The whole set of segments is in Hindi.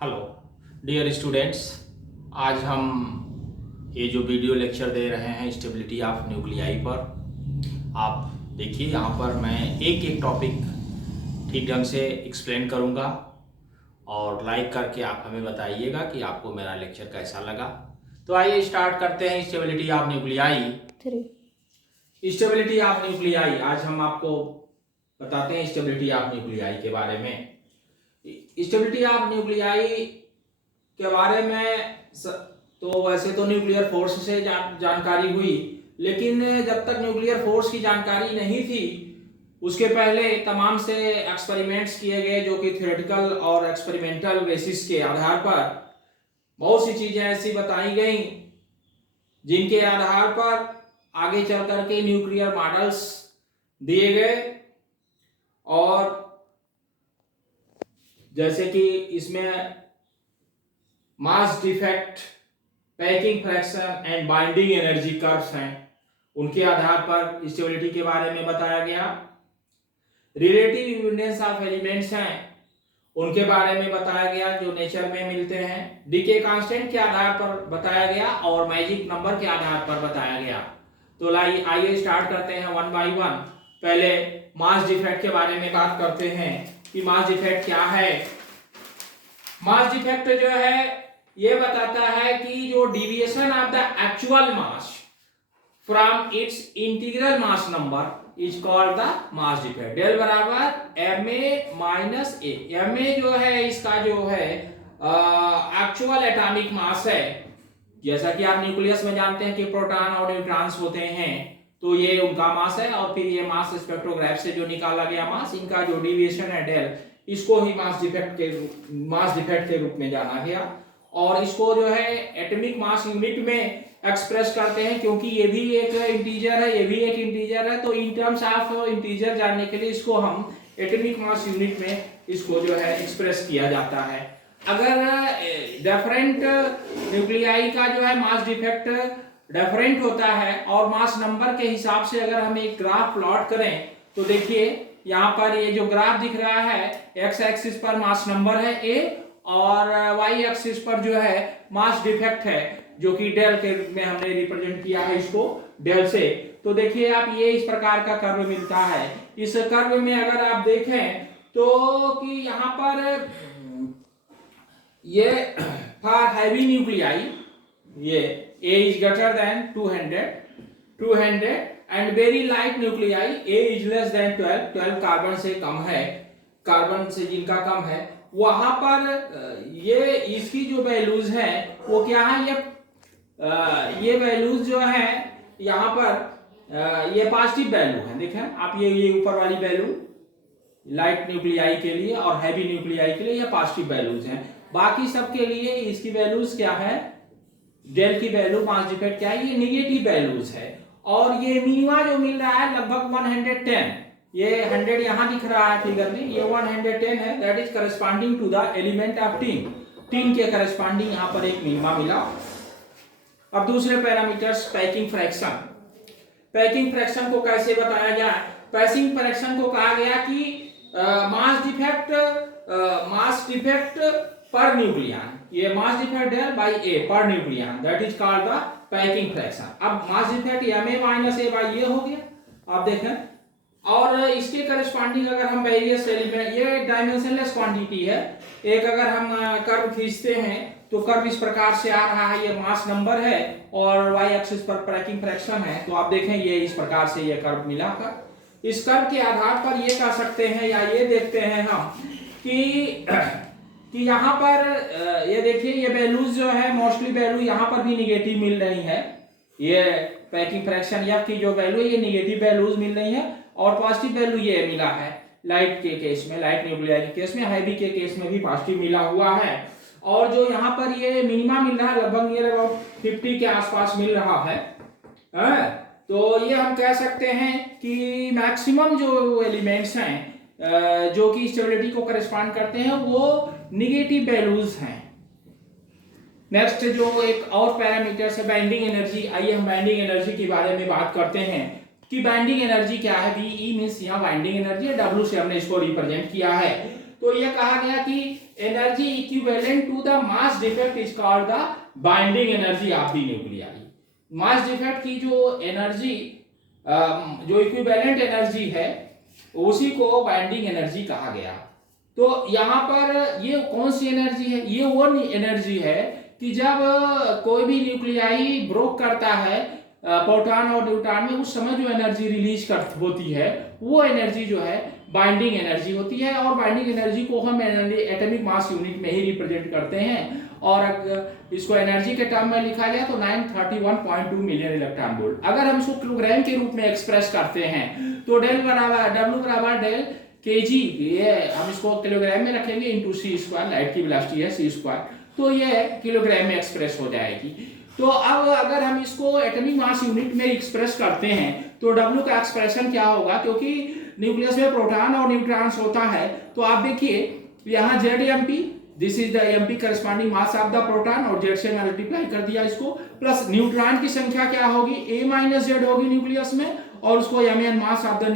Hello dear students. आज हम ये जो वीडियो लेक्चर दे रहे हैं स्टेबिलिटी ऑफ न्यूक्लियाई पर, आप देखिए यहाँ पर मैं एक एक टॉपिक ठीक ढंग से एक्सप्लेन करूँगा और लाइक करके आप हमें बताइएगा कि आपको मेरा लेक्चर कैसा लगा। तो आइए स्टार्ट करते हैं stability of nuclei. Stability of nuclei आज हम आपको बताते हैं स्टेबिलिटी ऑफ न्यूक्लियाई के बारे में। स्टेबिलिटी ऑफ न्यूक्लियाई के बारे में तो वैसे तो न्यूक्लियर फोर्स से जानकारी हुई, लेकिन जब तक न्यूक्लियर फोर्स की जानकारी नहीं थी उसके पहले तमाम से एक्सपेरिमेंट्स किए गए, जो कि थ्योरेटिकल और एक्सपेरिमेंटल बेसिस के आधार पर बहुत सी चीजें ऐसी बताई गई जिनके आधार पर आगे चल करके न्यूक्लियर मॉडल्स दिए गए। और जैसे कि इसमें mass defect, packing fraction and binding energy curves हैं, उनके आधार पर स्टेबिलिटी के बारे में बताया गया। रिलेटिव इम्पीडेंस ऑफ एलिमेंट्स हैं, उनके बारे में बताया गया जो नेचर में मिलते हैं। डीके कांस्टेंट के आधार पर बताया गया और मैजिक नंबर के आधार पर बताया गया। तो आइए स्टार्ट करते हैं वन बाय वन। पहले मास डिफेक्ट के बारे में बात करते हैं कि मास डिफेक्ट क्या है। मास डिफेक्ट जो है ये बताता है कि जो deviation of the actual mass from its integral mass number is called the mass defect. Del बराबर M A minus A. M A जो है इसका जो है एक्चुअल एटॉमिक मास है। जैसा कि आप न्यूक्लियस में जानते हैं कि प्रोटॉन और न्यूट्रॉन्स होते हैं, तो ये उनका मास है। और फिर ये मास स्पेक्ट्रोग्राफ से जो निकाला गया मास, इनका जो डिविएशन है डेल, इसको ही मास डिफेक्ट के रूप में जाना गया। और इसको जो है एटॉमिक मास यूनिट में एक्सप्रेस करते हैं, क्योंकि ये भी एक इंटीजर है, ये भी एक इंटीजर है। तो इन टर्म्स ऑफ इंटीजर जानने के लिए इसको हम एटॉमिक मास यूनिट में इसको जो है एक्सप्रेस किया जाता है। अगर डिफरेंट न्यूक्लियाई का जो है मास डिफेक्ट डिफरेंट होता है और मास नंबर के हिसाब से अगर हम एक ग्राफ प्लॉट करें, तो देखिए यहाँ पर ये जो ग्राफ दिख रहा है, एक्स एक्सिस पर मास नंबर है ए और वाई एक्सिस पर जो है मास डिफेक्ट है, जो कि डेल के रूप में हमने रिप्रेजेंट किया है इसको डेल से। तो देखिए आप ये इस प्रकार का कर्व मिलता है। इस कर्व में अगर आप देखें तो कि यहाँ पर ये फॉर हैवी न्यूक्लियाई ये A is greater than 200 and very light nuclei A is less than 12 carbon से कम है, कार्बन से जिनका कम है, वहां पर ये इसकी जो वैल्यूज हैं वो क्या है, ये वैल्यूज जो है यहाँ पर ये पॉजिटिव वैल्यू है। देखें आप ये ऊपर वाली वैल्यू लाइट न्यूक्लियाई के लिए और हैवी न्यूक्लियाई के लिए ये पॉजिटिव वैल्यूज हैं। बाकी सब के लिए इसकी वैल्यूज क्या है, डेल की वैल्यू मास डिफेक्ट क्या है, ये नेगेटिव वैल्यूज है। और ये मिनिमा जो मिल रहा है लगभग 110, ये 100 यहाँ दिख रहा है फिगर में, ये 110 है। That is corresponding to the element of tin के करस्पॉन्डिंग यहाँ पर एक मिनिमा मिला। अब दूसरे parameters, packing fraction. Packing fraction को कैसे बताया गया? पैकिंग फ्रैक्शन को कहा गया कि मास डिफेक्ट पर न्यूक्लियन, ये mass defect del by A per nucleon, that is called the packing fraction. अब mass defect M A minus A by ये हो गया, आप देखें। और इसके करस्पॉन्डिंग अगर हम वेरियस एलिमेंट, ये डायमेंशनलेस क्वांटिटी है, एक अगर हम कर्व खींचते हैं तो कर्व इस प्रकार से आ रहा है, ये मास नंबर है और वाई एक्सिस पर पैकिंग फ्रैक्शन है। तो आप देखें ये इस प्रकार से ये कर्व मिलाकर, इस कर्व के आधार पर ये कह सकते हैं या ये देखते हैं हम कि यहाँ पर ये देखिए ये वैल्यूज जो है मोस्टली वैल्यू यहाँ पर भी निगेटिव मिल रही है। ये पैकिंग फ्रैक्शन या की जो वैल्यू है ये निगेटिव वैल्यूज मिल रही है और पॉजिटिव वैल्यू ये मिला है लाइट के केस में, लाइट न्यूक्लियाई के केस में, हैवी के केस में भी पॉजिटिव मिला हुआ है। और जो यहाँ पर ये मिनिमा मिल रहा है लगभग नियर अबाउट 50 के आसपास मिल रहा है। तो ये हम कह सकते हैं कि मैक्सिमम जो एलिमेंट्स हैं जो कि स्टेबिलिटी को करस्पॉन्ड करते हैं वो निगेटिव वैल्यूज हैं। नेक्स्ट जो एक और पैरामीटर है बाइंडिंग एनर्जी। आइए हम बाइंडिंग एनर्जी के बारे में बात करते हैं कि बाइंडिंग एनर्जी क्या है। बीई मींस यहाँ बाइंडिंग एनर्जी है, डब्ल्यू से हमने इसको रिप्रेजेंट किया है। तो ये कहा गया कि energy equivalent to the mass defect is called the binding energy of the nuclei. Mass defect की जो एनर्जी, जो इक्विवेलेंट एनर्जी है, उसी को बाइंडिंग एनर्जी कहा गया। तो यहाँ पर ये कौन सी एनर्जी है? ये वो एनर्जी है कि जब कोई भी न्यूक्लियाई ब्रोक करता है प्रोटॉन और न्यूट्रॉन में, उस समय जो एनर्जी रिलीज होती है वो एनर्जी जो है बाइंडिंग एनर्जी होती है। और बाइंडिंग एनर्जी को हम एटॉमिक मास यूनिट में ही रिप्रेजेंट करते हैं। और अगर इसको एनर्जी के टर्म में लिखा जाए तो 931.2 मिलियन इलेक्ट्रॉन वोल्ट। अगर हम इसको किलोग्राम के रूप में एक्सप्रेस करते हैं तो W बराबर डेल kg, ये हम इसको किलोग्राम में रखेंगे इंटू c स्क्वायर, लाइट की वेलोसिटी है c स्क्वायर, तो ये किलोग्राम में एक्सप्रेस हो जाएगी। तो अब अगर हम इसको एटॉमिक मास यूनिट में एक्सप्रेस करते हैं तो W का एक्सप्रेशन क्या होगा? क्योंकि न्यूक्लियस में प्रोटॉन और न्यूट्रॉन्स होता है, तो आप देखिए यहाँ ZMP, this is the MP corresponding mass of the proton, और Z से मल्टीप्लाई कर दिया इसको, प्लस न्यूट्रॉन की संख्या क्या होगी? A माइनस Z होगी न्यूक्लियस में, और उसको Mn mass of the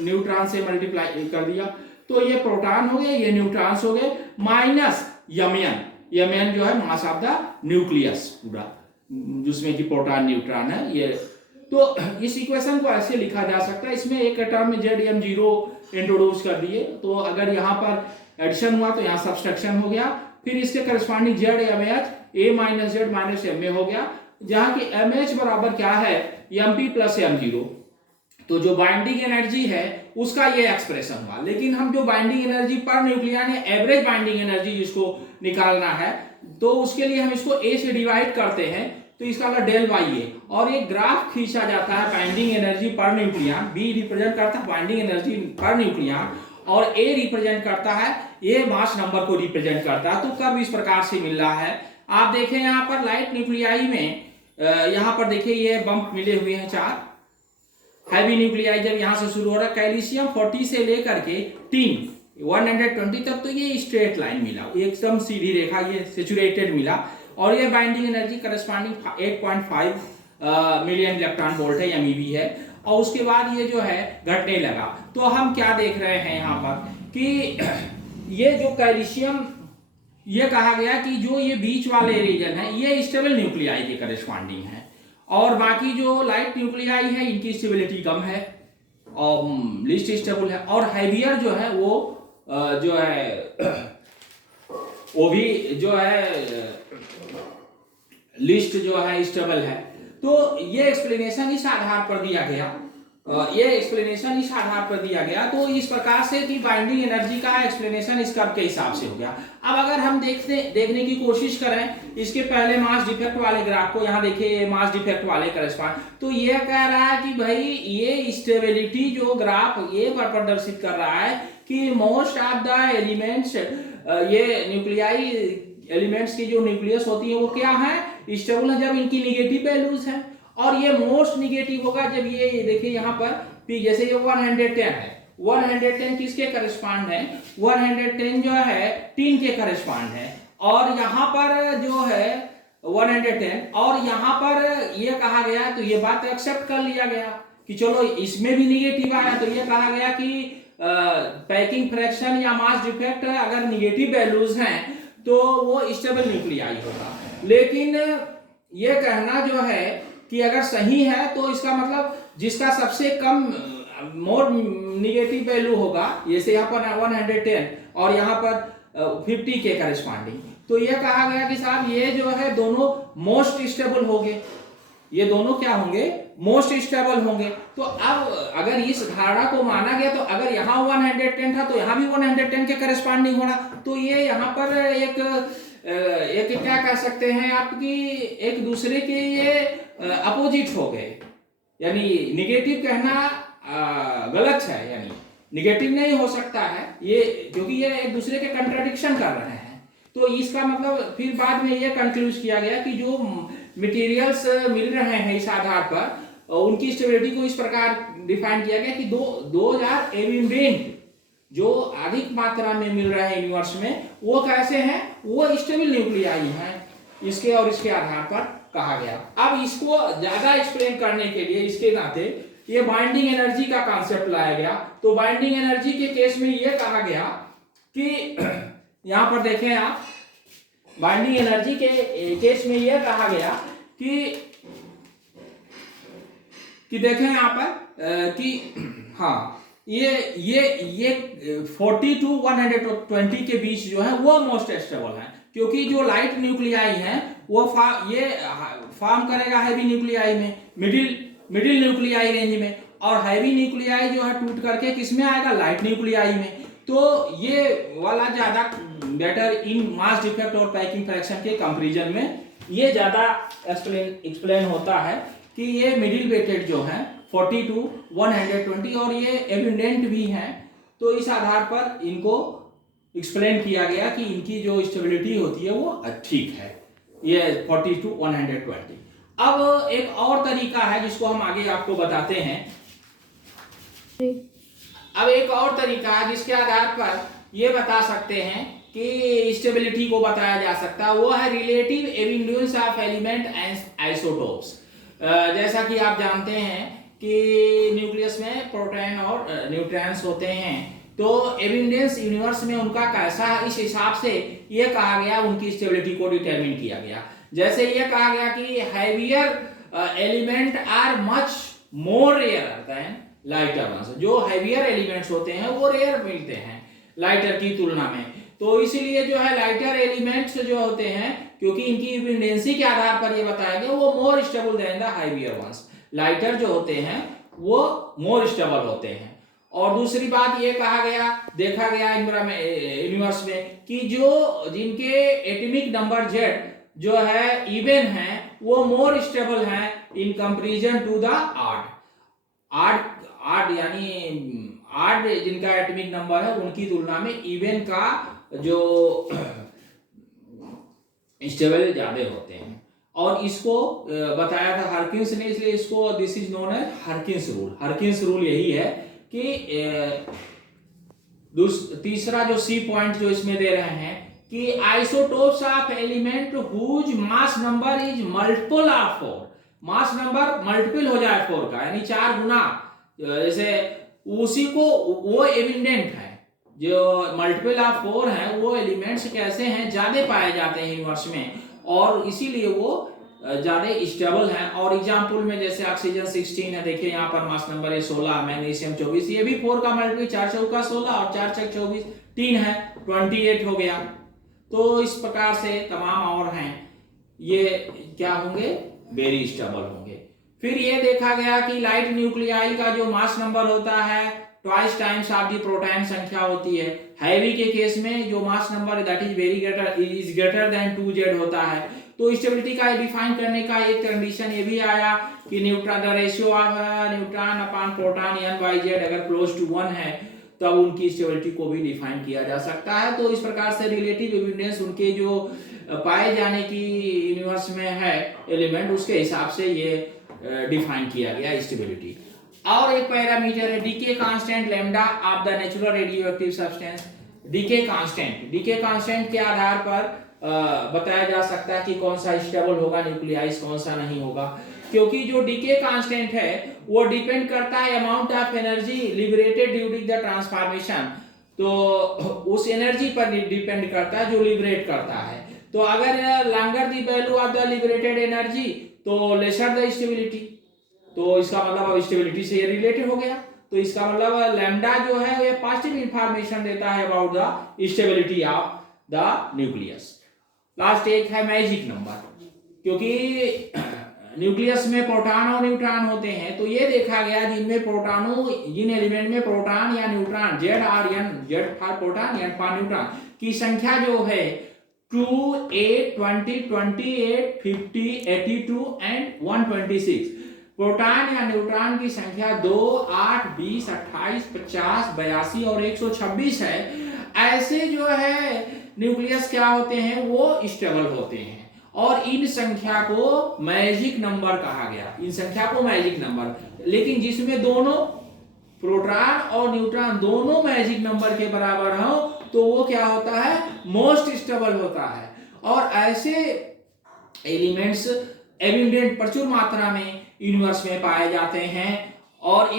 neutron से मल्टीप्लाई कर दिया। तो ये प्रोटॉन हो गए, ये न्यूट्रॉन्स हो गए, माइनस Mn जो है मास ऑफ द न्यूक्लियस पूरा, जिसमें कि प्रोटॉन न्यूट्रॉन है ये। तो इस इक्वेशन को ऐसे लिखा जा सकता है, इसमें एक टर्म में ZM0 इंट्रोड्यूस कर दिए, तो अगर यहाँ पर एडिशन हुआ तो यहाँ सब्सट्रैक्शन हो गया, फिर इसके corresponding ZMH A minus Z minus Ma हो गया, जहाँ की MH बराबर क्या है? MP plus M0। तो जो बाइंडिंग एनर्जी है उसका ये एक्सप्रेशन हुआ। लेकिन हम जो बाइंडिंग एनर्जी पर न्यूक्लियन है, एवरेज बाइंडिंग एनर्जी जिसको निकालना है, तो उसके लिए हम इसको A से डिवाइड करते हैं, तो इसका होगा डेल बाई ए, और एक ग्राफ खींचा जाता है binding energy per nucleon. B represent करता है बाइंडिंग एनर्जी पर न्यूक्लियन, और A रिप्रेजेंट करता है, ये मास नंबर को रिप्रेजेंट करता है। तो कर्व इस प्रकार से मिल रहा है। आप देखें यहाँ पर लाइट न्यूक्लियाई में, यहाँ पर देखिए ये बम्प मिले हुए हैं 4 हैवी न्यूक्लियाई। जब यहाँ से शुरू हो रहा है कैल्शियम 40 से लेकर के टिन 120 तक, तो ये स्ट्रेट लाइन मिला, एकदम सीधी रेखा, ये सेचुरेटेड मिला, और ये binding energy corresponding 8.5 million electron volt है, MEV है। और उसके बाद ये जो है घटने लगा। तो हम क्या देख रहे हैं यहाँ पर कि ये जो कैल्शियम, ये कहा गया कि जो ये बीच वाले रीजन है ये स्टेबल न्यूक्लियाई के करस्पॉन्डिंग है, और बाकी जो लाइट न्यूक्लियाई है इनकी स्टेबिलिटी कम है और लिस्ट स्टेबल है, और हैवियर जो है वो जो है वो भी जो है लिस्ट जो है स्टेबल है। तो ये एक्सप्लेनेशन इस आधार पर दिया गया, तो इस प्रकार से कि बाइंडिंग एनर्जी का एक्सप्लेनेशन इस कर्व के हिसाब से हो गया। अब अगर हम देखने की कोशिश करें इसके पहले मास डिफेक्ट वाले ग्राफ को, यहाँ देखिए मास डिफेक्ट वाले करस्पॉन्ड, तो ये कह रहा है कि भाई ये स्टेबिलिटी जो ग्राफ ये प्रदर्शित कर रहा है कि मोस्ट ऑफ द एलिमेंट्स, ये न्यूक्लियाई एलिमेंट्स की जो न्यूक्लियस होती है वो क्या है? स्टेबल है, जब इनकी निगेटिव वैल्यूज है। और ये मोस्ट निगेटिव होगा जब ये देखिए यहाँ पर P, जैसे ये 110 है, 110 किसके करस्पॉन्ड है? 110 जो है टीन के करस्पॉन्ड है, और यहाँ पर जो है 110, और यहाँ पर ये कहा गया, तो ये बात एक्सेप्ट कर लिया गया कि चलो इसमें भी निगेटिव आया, तो ये कहा गया कि पैकिंग फ्रैक्शन या मास डिफेक्ट अगर निगेटिव वैल्यूज हैं तो वो स्टेबल न्यूक्लियाई होगा। लेकिन ये कहना जो है कि अगर सही है तो इसका मतलब जिसका सबसे कम मोर निगेटिव वैल्यू होगा, जैसे यहाँ पर 110 और यहाँ पर 50 के करस्पॉन्डिंग, तो ये कहा गया कि साहब ये जो है दोनों मोस्ट स्टेबल होंगे, ये दोनों क्या होंगे? मोस्ट स्टेबल होंगे। तो अब अगर इस धारणा को माना गया तो अगर यहाँ 110 था तो यहाँ भी 110 के करस्पॉन्डिंग होना, तो ये यहाँ पर एक क्या कह सकते हैं आपकी एक दूसरे के ये अपोजिट हो गए, यानी निगेटिव कहना गलत है, यानी निगेटिव नहीं हो सकता है ये, क्योंकि ये एक दूसरे के कंट्राडिक्शन कर रहे हैं। तो इसका मतलब फिर बाद में ये कंक्लूज किया गया कि जो मटेरियल्स मिल रहे हैं इस आधार पर उनकी स्टेबिलिटी को इस प्रकार डिफाइन किया गया कि दो एलिमेंट जो अधिक मात्रा में मिल रहे हैं यूनिवर्स में वो कैसे हैं? वो स्टेबल न्यूक्लियाई हैं, इसके और इसके आधार पर कहा गया। अब इसको ज्यादा एक्सप्लेन करने के लिए इसके नाते ये बाइंडिंग एनर्जी का कॉन्सेप्ट लाया गया। तो बाइंडिंग एनर्जी के केस में ये कहा गया कि यहाँ पर देखें आप, बाइंडिंग एनर्जी के केस में यह कहा गया कि देखें यहाँ पर कि हाँ ये 40 to 120 के बीच जो है वो मोस्ट स्टेबल है, क्योंकि जो लाइट न्यूक्लियाई है वो फॉर्म करेगा हैवी न्यूक्लियाई में, मिडिल न्यूक्लियाई रेंज में, और हैवी न्यूक्लियाई जो है टूट करके किसमें आएगा, लाइट न्यूक्लियाई में। तो ये वाला ज्यादा बेटर इन मास डिफेक्ट और पैकिंग फ्रैक्शन के कंपैरिजन में ये ज्यादा एक्सप्लेन होता है कि ये मिडिल वेटेड जो है 40 to 120 और ये एविडेंट भी हैं, तो इस आधार पर इनको एक्सप्लेन किया गया कि इनकी जो स्टेबिलिटी होती है वो ठीक है, ये 40 to 120। अब एक और तरीका है जिसको हम आगे आपको बताते हैं। अब एक और तरीका है जिसके आधार पर ये बता सकते हैं कि स्टेबिलिटी को बताया जा सकता है, वो है relative evidence of element and isotopes. जैसा कि आप जानते हैं कि न्यूक्लियस में प्रोटॉन और न्यूट्रॉन्स होते हैं, तो एविडेंस यूनिवर्स में उनका कैसा है इस हिसाब से ये कहा गया, उनकी स्टेबिलिटी को डिटरमिन किया गया। जैसे ये कहा गया कि heavier element are much more rare than lighter ones, जो हैवियर एलिमेंट्स होते हैं वो रेयर मिलते हैं लाइटर की तुलना में, तो इसीलिए जो है लाइटर एलिमेंट्स जो होते हैं, क्योंकि इनकी एविडेंसी के आधार पर ये बताया गया वो more stable than the heavier ones, lighter जो होते हैं वो मोर स्टेबल होते हैं। और दूसरी बात ये कहा गया, देखा गया यूनिवर्स में कि जो जिनके एटॉमिक नंबर जेड जो है इवन है वो मोर स्टेबल है इन कंपैरिजन टू द आड यानी आड जिनका एटॉमिक नंबर है उनकी तुलना में इवन का जो स्टेबल ज्यादा होते हैं। और इसको बताया था हरकिन्स ने, इसलिए इसको this is known as Harkins rule. Harkins rule यही है कि तीसरा जो सी पॉइंट जो इसमें दे रहे हैं कि isotopes of element whose mass number is multiple of 4, mass number multiple हो जाए 4 का, यानी 4 गुना, जैसे उसी को वो एविडेंट है, जो मल्टीपल ऑफ 4 है वो एलिमेंट्स कैसे हैं, ज्यादा पाए जाते हैं यूनिवर्स में, और इसीलिए वो ज्यादा स्टेबल हैं। और एग्जांपल में जैसे ऑक्सीजन 16 है, देखिए यहाँ पर मास नंबर है 16, मैग्नीशियम 24, ये भी 4 का मल्टीपल, 4 चौका 16 और 4 छक 24, 3 है 28 हो गया। तो इस प्रकार से तमाम और हैं, ये क्या होंगे, वेरी स्टेबल होंगे। फिर ये देखा गया कि लाइट न्यूक्लियाई का जो मास नंबर होता है twice times of the proton संख्या होती है। हैवी के केस में जो mass number that is very greater than 2z होता है। तो स्टेबिलिटी का डिफाइन करने का एक कंडीशन ये भी आया कि neutron the ratio of neutron upon proton n/z अगर क्लोज टू 1 है तब उनकी स्टेबिलिटी को भी डिफाइन किया जा सकता है। तो इस प्रकार से रिलेटिव एविडेंस उनके जो पाए जाने की यूनिवर्स में है एलिमेंट, उसके हिसाब से ये डिफाइन किया गया स्टेबिलिटी। और एक पैरामीटर है decay constant lambda of the natural radioactive substance. Decay constant के आधार पर बताया जा सकता है कि कौन सा स्टेबल होगा न्यूक्लियाइस, कौन सा नहीं होगा, क्योंकि जो डीके कांस्टेंट है वो डिपेंड करता है amount of energy liberated during the transformation, तो उस एनर्जी पर डिपेंड करता है जो लिबरेट करता है। तो अगर longer the value of the liberated energy तो लेसर द स्टेबिलिटी, तो इसका मतलब अब स्टेबिलिटी से ये रिलेटेड हो गया। तो इसका मतलब लैम्डा जो है ये पॉजिटिव इंफॉर्मेशन देता है about the stability of the nucleus. Last एक है मैजिक नंबर, क्योंकि न्यूक्लियस में प्रोटॉन और न्यूट्रॉन होते हैं, तो ये देखा गया जिनमें प्रोटॉनों, जिन एलिमेंट में प्रोटॉन या न्यूट्रॉन जेड और N, Z for proton N for neutron की संख्या जो है 2, 8, 20, 28, 50, 82 एंड 126, प्रोटॉन या न्यूट्रॉन की संख्या 2, 8, 20, 28, 50, 82 और 126 है। ऐसे जो है न्यूक्लियस क्या होते हैं, वो स्टेबल होते हैं, और इन संख्या को मैजिक नंबर कहा गया, इन संख्या को मैजिक नंबर। लेकिन जिसमें दोनों प्रोटॉन और न्यूट्रॉन दोनों मैजिक नंबर के बराबर हो तो वो क्या होता है, मोस्ट स्टेबल होता है। और ऐसे एलिमेंट्स एविडेंट प्रचुर मात्रा में यूनिवर्स में पाए जाते हैं, और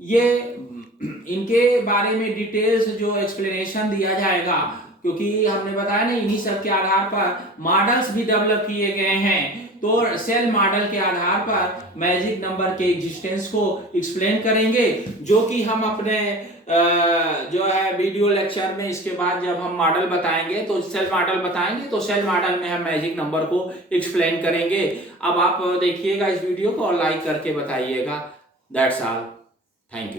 ये इनके बारे में डिटेल्स जो एक्सप्लेनेशन दिया जाएगा, क्योंकि हमने बताया ना इन्हीं सब के आधार पर मॉडल्स भी डेवलप किए गए हैं। तो सेल मॉडल के आधार पर मैजिक नंबर के एग्जिस्टेंस को एक्सप्लेन करेंगे, जो कि हम अपने जो है वीडियो लेक्चर में इसके बाद जब हम मॉडल बताएंगे तो सेल मॉडल बताएंगे, तो सेल मॉडल में हम मैजिक नंबर को एक्सप्लेन करेंगे। अब आप देखिएगा इस वीडियो को और लाइक करके बताइएगा। That's all, thank you.